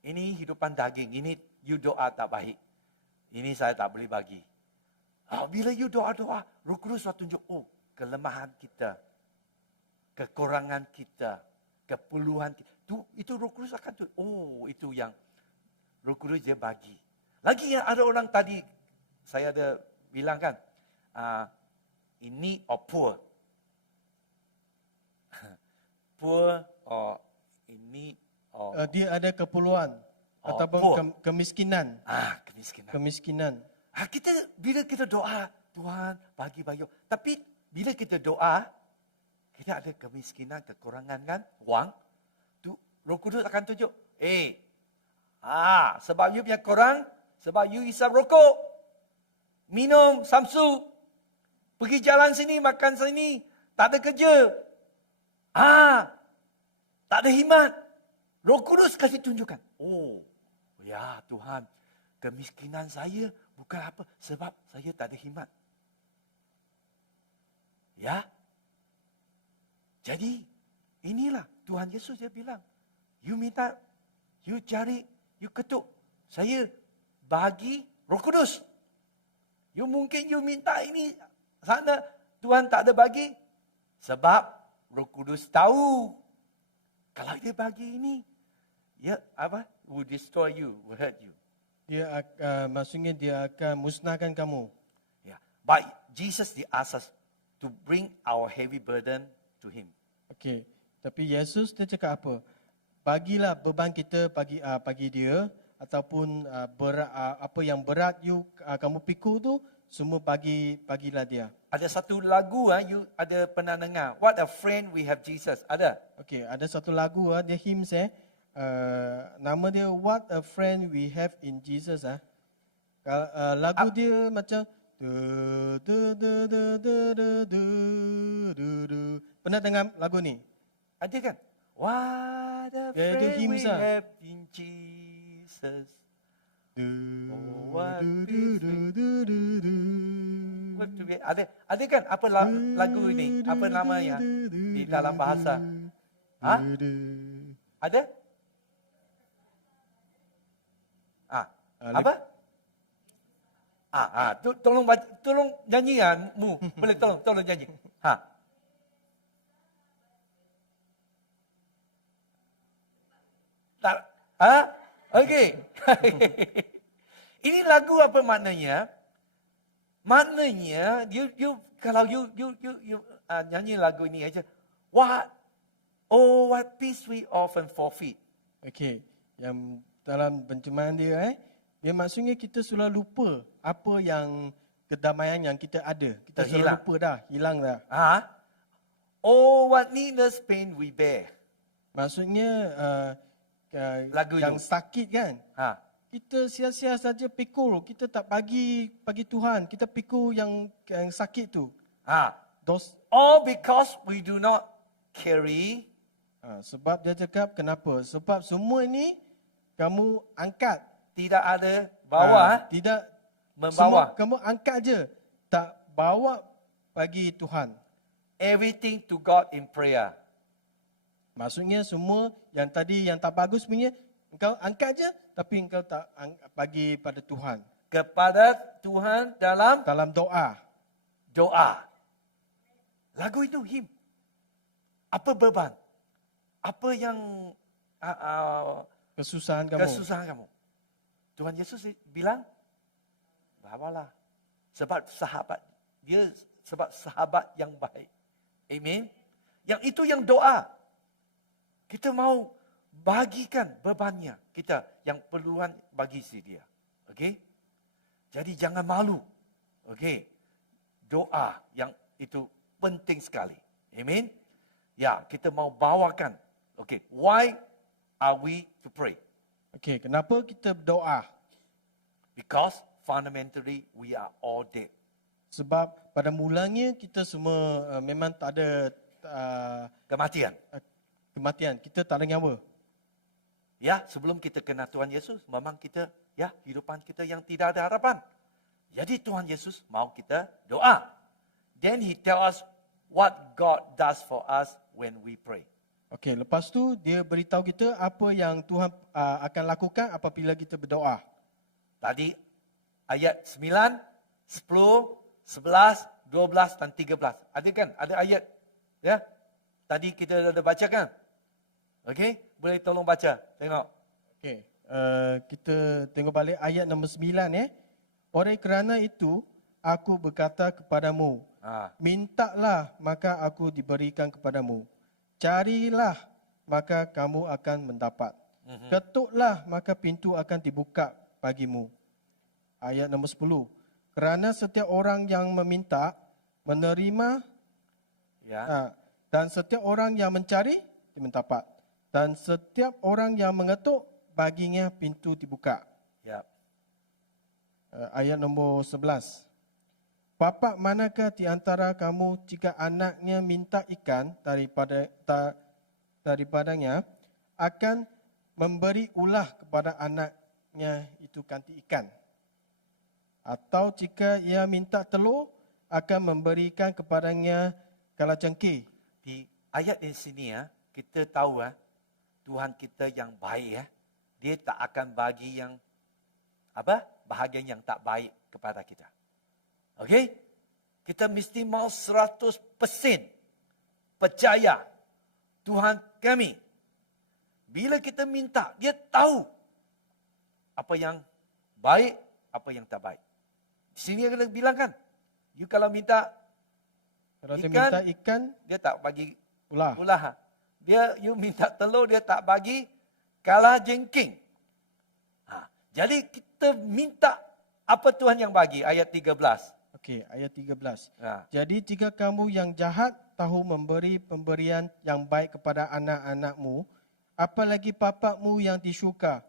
Ini hidupan daging. Ini you doa tak baik. Ini saya tak boleh bagi. Bila you doa-doa, Roh Kudus akan tunjuk, kelemahan kita. Kekurangan kita. Keperluan kita. Itu Roh Kudus akan tunjuk. Itu yang Roh Kudus dia bagi. Lagi yang ada orang tadi, saya ada bilang kan, in need or poor. Poor or in need or... Dia ada keperluan. Ataupun kemiskinan. Kemiskinan. Bila kita doa, Tuhan bagi. Tapi bila kita doa, kita ada kemiskinan, kekurangan kan, wang. Roh Kudus akan tunjuk, sebab you punya kurang, sebab you isap rokok, minum samsu, pergi jalan sini, makan sini, tak ada kerja. Tak ada himat. Roh Kudus kasih tunjukkan. Ya Tuhan, kemiskinan saya bukan apa, sebab saya tak ada himat. Ya. Jadi, inilah Tuhan Yesus dia bilang, you minta, you cari, you ketuk. Saya bagi Roh Kudus. You mungkin you minta ini sana, Tuhan tak ada bagi. Sebab Roh Kudus tahu. Kalau dia bagi ini, will destroy you, will hurt you. Maksudnya dia akan musnahkan kamu. But Jesus dia ask us to bring our heavy burden to Him. Okey, tapi Yesus dia cakap apa? Bagilah beban kita bagi dia, ataupun apa yang berat kamu pikul tu, semua bagilah dia. Ada satu lagu you ada pernah dengar? What a friend we have Jesus. Ada? Okey, ada satu lagu dia hymns nama dia What a Friend We Have in Jesus lagu dia macam pernah dengar lagu ni? Ada kan? What a friend we have in Jesus. What ada kan apa lagu ini? Apa namanya di dalam bahasa? Ada? Apa? Tolong nyanyi ya, Mu. Boleh tolong nyanyi. Tak, okey. Ini lagu apa maknanya? Maknanya, kalau you nyanyi lagu ini aja, what peace we often forfeit. Okey, yang dalam pencemahan dia dia maksudnya kita sudah lupa apa yang kedamaian yang kita ada. Kita sudah lupa dah, hilang dah. Oh, what needless pain we bear. Maksudnya Lagu yang itu. sakit kan. Kita sia-sia saja pikul, kita tak bagi Tuhan, kita pikul yang sakit tu. All because we do not carry. Sebab dia cakap kenapa? Sebab semua ni kamu angkat. Tidak ada bawa. Tidak membawa. Semua kamu angkat je, tak bawa bagi Tuhan. Everything to God in prayer. Maksudnya semua yang tadi yang tak bagus punya, engkau angkat je, tapi engkau tak bagi pada Tuhan. Kepada Tuhan dalam doa. Lagu itu hymn. Apa beban? Apa yang kesusahan kamu? Tuhan Yesus bilang, bawalah. Sebab sahabat yang baik. Amen. Yang itu yang doa. Kita mau bagikan bebannya kita yang perluan bagi si dia. Okey? Jadi jangan malu. Okey? Doa yang itu penting sekali. Amen. Ya, kita mau bawakan. Okey, why are we to pray? Okey, kenapa kita berdoa? Because fundamentally we are all dead. Sebab pada mulanya kita semua memang tak ada Kematian. Kita tak ada nyawa. Ya, sebelum kita kenal Tuhan Yesus, memang kita, hidupan kita yang tidak ada harapan. Jadi Tuhan Yesus mau kita doa. Then He tell us what God does for us when we pray. Okey, lepas tu dia beritahu kita apa yang Tuhan akan lakukan apabila kita berdoa. Tadi ayat 9, 10, 11, 12 dan 13. Ada kan? Ada ayat. Ya. Tadi kita dah baca kan? Okey, boleh tolong baca. Tengok. Okey, kita tengok balik ayat nombor 9 Oleh kerana itu aku berkata kepadamu, mintalah maka aku diberikan kepadamu. Carilah maka kamu akan mendapat. Ketuklah maka pintu akan dibuka bagimu. Ayat nombor 10. Kerana setiap orang yang meminta, menerima, dan setiap orang yang mencari, dia mendapat. Dan setiap orang yang mengetuk, baginya pintu dibuka. Ayat nombor 11. Bapa manakah di antara kamu jika anaknya minta ikan daripadanya, akan memberi ulah kepada anaknya itu kanti ikan? Atau jika ia minta telur, akan memberikan kepadanya kalajengking? Di ayat di sini kita tahu Tuhan kita yang baik Dia tak akan bagi yang bahagian yang tak baik kepada kita. Okey? Kita mesti mau 100% percaya Tuhan kami. Bila kita minta, Dia tahu apa yang baik, apa yang tak baik. Di sini dia bilang kan, you kalau minta ikan, dia tak bagi ulah. You minta telur, dia tak bagi kalajengking. Jadi kita minta apa Tuhan yang bagi, ayat 13. Okey, ayat 13. Jadi jika kamu yang jahat tahu memberi pemberian yang baik kepada anak-anakmu, apalagi Bapamu yang di syurga,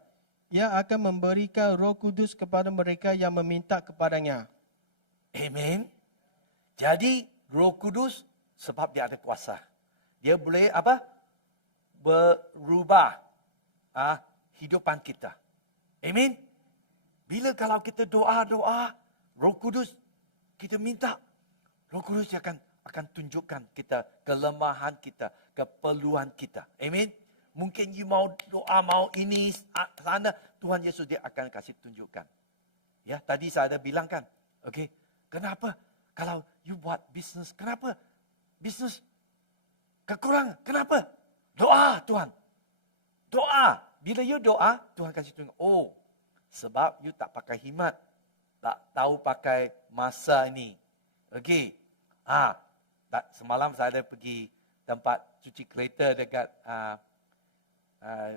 Ia akan memberikan Roh Kudus kepada mereka yang meminta kepadanya. Amen. Jadi Roh Kudus sebab dia ada kuasa. Dia boleh berubah hidupan kita. Amen. Bila kalau kita doa, Roh Kudus kita minta, Roh Kudus akan tunjukkan kita kelemahan kita, keperluan kita. Amen. Mungkin you mau doa, mau ini, sana, Tuhan Yesus dia akan kasih tunjukkan. Ya, tadi saya ada bilang kan. Okey, kenapa kalau you buat bisnes, kenapa bisnes kekurangan? Kenapa? Doa Tuhan. Doa. Bila you doa, Tuhan kasih tunjuk. Oh, sebab you tak pakai himat. Tak tahu pakai masa ini. Okey. Semalam saya ada pergi tempat cuci kereta dekat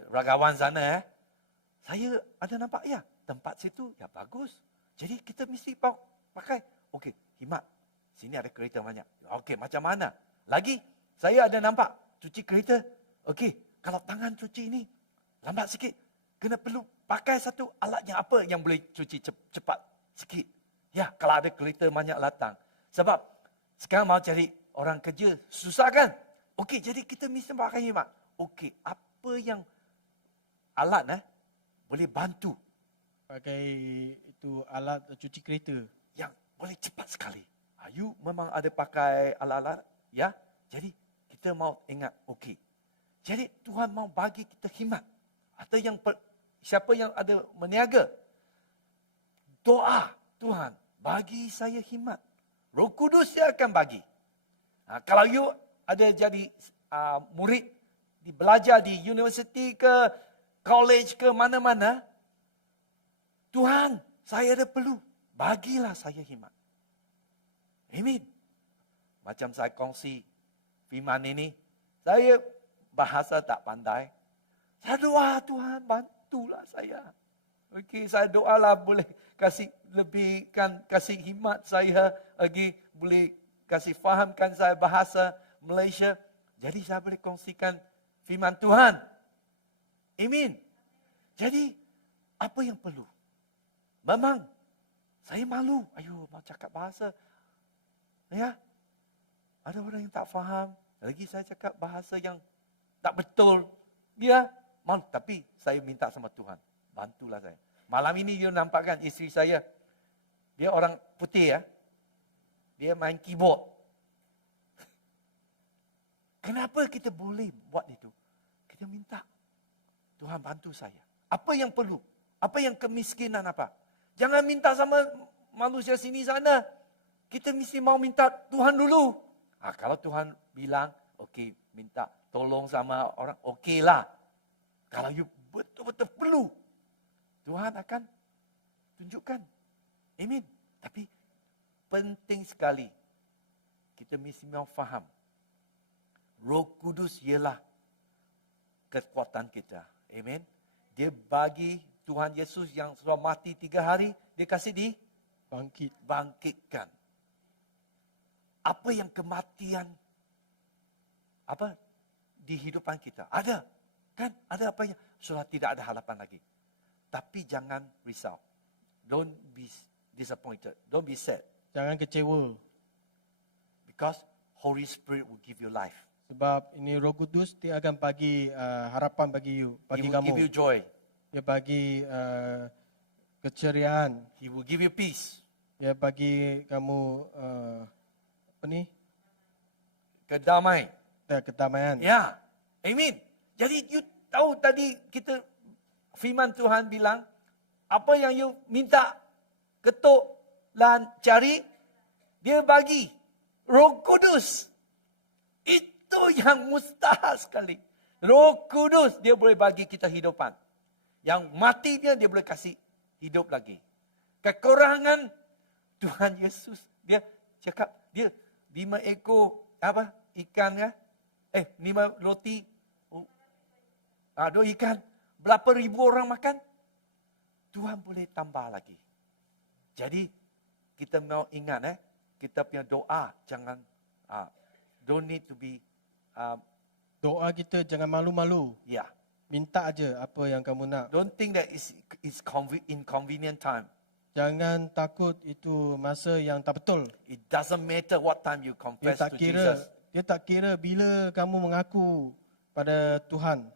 Ragawan sana. Saya ada nampak tempat situ bagus. Jadi kita mesti pakai. Okey, himat. Sini ada kereta banyak. Okey, macam mana? Lagi, saya ada nampak cuci kereta. Okey, kalau tangan cuci ini lambat sikit, kena perlu pakai satu alat yang apa yang boleh cuci cepat sikit. Ya, kalau ada kereta banyak latang. Sebab sekarang mau cari orang kerja, susah kan? Okey, jadi kita mesti pakai himat. Okey, apa yang alat boleh bantu? Pakai itu alat cuci kereta. Yang boleh cepat sekali. You memang ada pakai alat-alat, ya? Jadi kita mau ingat, okey. Jadi Tuhan mau bagi kita himat. Atau siapa yang ada meniaga, doa, Tuhan bagi saya himat. Roh Kudus dia akan bagi. Kalau you ada jadi murid, belajar di universiti ke, college ke, mana-mana, Tuhan, saya ada perlu. Bagilah saya himat. Amin. Macam saya kongsi firman ini, saya bahasa tak pandai. Saya doa, Tuhan bantulah saya. Okey, saya doalah boleh kasih lebihkan, kasih himat saya. Lagi boleh kasih fahamkan saya bahasa Malaysia. Jadi saya boleh kongsikan firman Tuhan. Amin. Jadi, apa yang perlu? Memang, saya malu. Mau cakap bahasa. Ya, ada orang yang tak faham. Lagi saya cakap bahasa yang tak betul. Dia malu. Tapi saya minta sama Tuhan. Bantulah saya. Malam ini you nampak kan isteri saya. Dia orang putih Dia main keyboard. Kenapa kita boleh buat itu? Kita minta. Tuhan bantu saya. Apa yang perlu? Apa yang kemiskinan apa? Jangan minta sama manusia sini sana. Kita mesti mau minta Tuhan dulu. Kalau Tuhan bilang, okey, minta tolong sama orang, okeylah. Kalau you betul-betul perlu, Tuhan akan tunjukkan. Amin. Tapi penting sekali, kita mesti mau faham. Roh Kudus ialah kekuatan kita. Amin. Dia bagi Tuhan Yesus yang sudah mati 3 hari, dia kasih bangkitkan. Apa yang kematian di hidupan kita? Ada. Kan? Ada apa yang sudah tidak ada harapan lagi. Tapi jangan risau. Don't be disappointed. Don't be sad. Jangan kecewa. Because Holy Spirit will give you life. Sebab ini Roh Kudus dia akan bagi harapan bagi you, bagi He will kamu. give you joy. Dia bagi keceriaan. He will give you peace. Dia bagi kamu kedamaian. Ya. Amin. Jadi you tahu tadi kita firman Tuhan bilang, apa yang you minta, ketuk dan cari, dia bagi. Roh Kudus. Itu yang mustahil sekali. Roh Kudus, dia boleh bagi kita hidupan. Yang matinya, dia boleh kasih hidup lagi. Kekurangan, Tuhan Yesus, dia cakap, dia 5 ekor ikan 5 roti, 2 ikan, berapa ribu orang makan, Tuhan boleh tambah lagi. Jadi, kita mau ingat kita punya doa, jangan, don't need to be, doa kita jangan malu-malu. Yeah. Minta aja apa yang kamu nak. Don't think that it's inconvenient time. Jangan takut itu masa yang tak betul. It doesn't matter what time you confess to Jesus. Dia tak kira bila kamu mengaku pada Tuhan.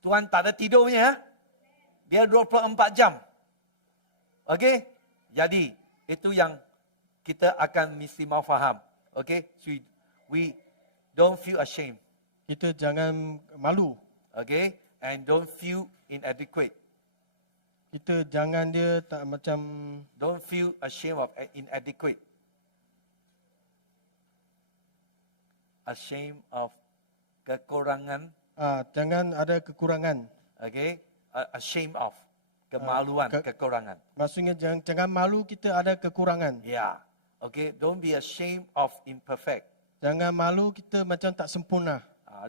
Tuhan tak ada tidurnya. Dia 24 jam. Okey? Jadi, itu yang kita akan mesti mau faham. Okey? So we don't feel ashamed. Kita jangan malu. Okay? And don't feel inadequate. Kita jangan dia tak macam Don't feel ashamed of inadequate. Ashamed of kekurangan. jangan ada kekurangan. Okay? Ashamed of. Kemaluan, kekurangan. Maksudnya jangan malu kita ada kekurangan. Yeah. Okay? Don't be ashamed of imperfect. Jangan malu kita macam tak sempurna.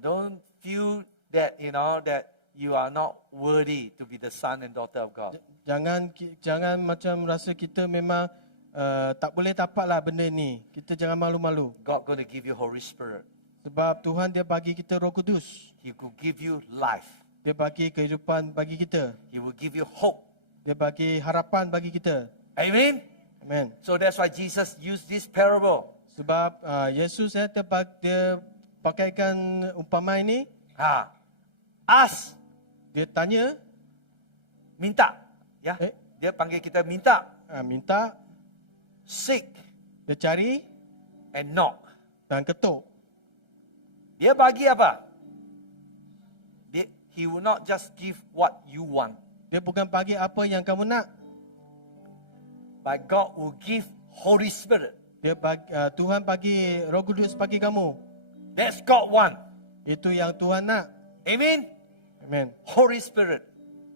Don't feel that, that you are not worthy to be the son and daughter of God. Jangan macam rasa kita memang tak boleh dapatlah benda ni. Kita jangan malu-malu. God going to give you Holy Spirit. Sebab Tuhan dia bagi kita Roh Kudus. He will give you life. Dia bagi kehidupan bagi kita. He will give you hope. Dia bagi harapan bagi kita. Amen? Amen. So that's why Jesus used this parable. Sebab Yesus dia pakaikan umpama ini. Ask, Dia tanya, minta. Ya, dia panggil kita minta. minta, Seek dia cari and knock. dan ketuk. Dia bagi apa? He will not just give what you want. Dia bukan bagi apa yang kamu nak. But God will give Holy Spirit. Tuhan bagi Roh Kudus bagi kamu. That's God want. Itu yang Tuhan nak. Amen? Amen. Holy Spirit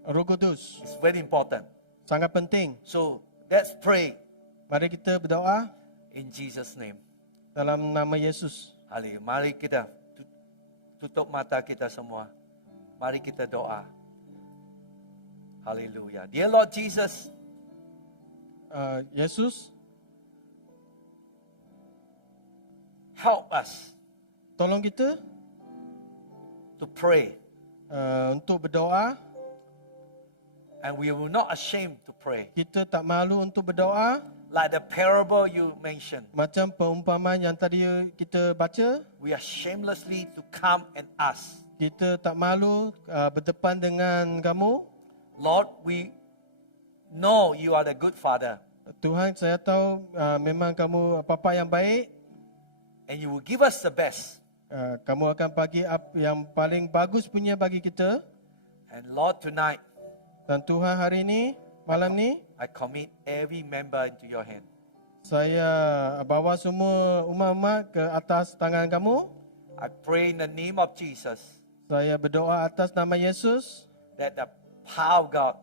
Roh Kudus is very important. sangat penting. So let's pray Mari kita berdoa in Jesus' name. dalam nama Yesus. Haleluya. Mari kita tutup mata kita semua. Mari kita doa. Haleluya. Dear Lord Jesus, Yesus, help us tolong kita to pray. Untuk berdoa. And we will not ashamed to pray. Kita tak malu untuk berdoa. Like the parable you mentioned. Macam perumpamaan yang tadi kita baca. We are shamelessly to come and ask. Kita tak malu berdepan dengan kamu. Lord, we know you are the good father. Tuhan, saya tahu memang kamu bapa yang baik. And you will give us the best. Kamu akan bagi yang paling bagus punya bagi kita. And Lord, tonight, Dan Tuhan hari ini, malam ni, I commit every member into your hand. saya bawa semua umat-umat ke atas tangan kamu. I pray in the name of Jesus Saya berdoa atas nama Yesus. that the power of God,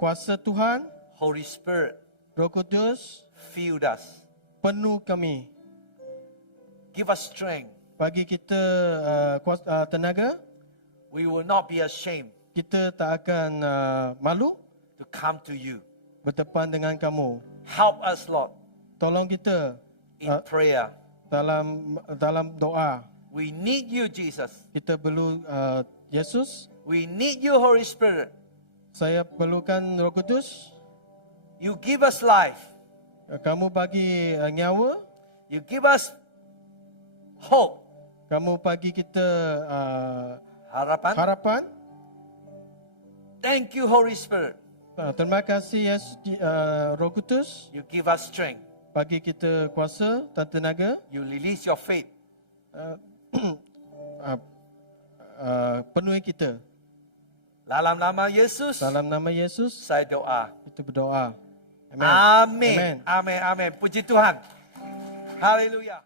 Kuasa Tuhan, Holy Spirit, Roh Kudus, fill us. penuh kami. Give us strength. Bagi kita tenaga. We will not be ashamed Kita tak akan malu to come to you. berdepan dengan kamu. Help us, Lord, Tolong kita in prayer. dalam doa. We need you, Jesus. Kita perlu Yesus. We need you, Holy Spirit. Saya perlukan Roh Kudus. You give us life. Kamu bagi nyawa. You give us hope. Kamu bagi kita Harapan. harapan. Thank you, Holy Spirit. Terima kasih Yesus, Roh Kudus. You give us strength. Bagi kita kuasa dan tenaga. You release your faith. Penuhi kita. Dalam nama Yesus, Dalam nama Yesus, saya doa. kita berdoa. Amin. Amin. Amin. Puji Tuhan. Haleluya.